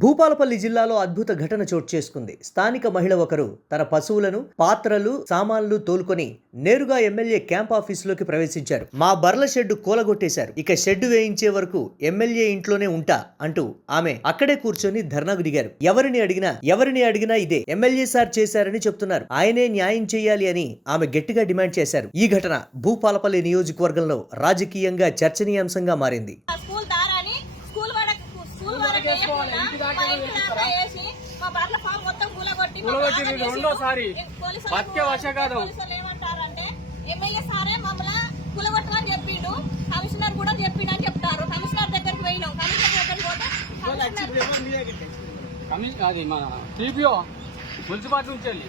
భూపాలపల్లి జిల్లాలో అద్భుత ఘటన చోటు చేసుకుంది. స్థానిక మహిళ ఒకరు తన పశువులను, పాత్రలు, సామాన్లు తోలుకొని నేరుగా ఎమ్మెల్యే క్యాంప్ ఆఫీసులోకి ప్రవేశించారు. మా బర్ల షెడ్డు కూలగొట్టేశారు, ఇక షెడ్డు వేయించే వరకు ఎమ్మెల్యే ఇంట్లోనే ఉంటా అంటూ ఆమె అక్కడే కూర్చొని ధర్నాకు దిగారు. ఎవరిని అడిగినా ఇదే ఎమ్మెల్యే సార్ చేశారని చెప్తున్నారు. ఆయనే న్యాయం చేయాలి అని ఆమె గట్టిగా డిమాండ్ చేశారు. ఈ ఘటన భూపాలపల్లి నియోజకవర్గంలో రాజకీయంగా చర్చనీయాంశంగా మారింది. ఎమ్మెల్యే సారే మమ్మల్ని కులగొట్టమని చెప్పిండు, కమిషనర్ కూడా చెప్పిండు అని చెప్తారు. కమిషనర్ దగ్గరికి పోయినాం, కమిషనర్ దగ్గరికి పోతే అది మన టీపీఓ మున్సిపాలిటీ నుంచి వెళ్ళి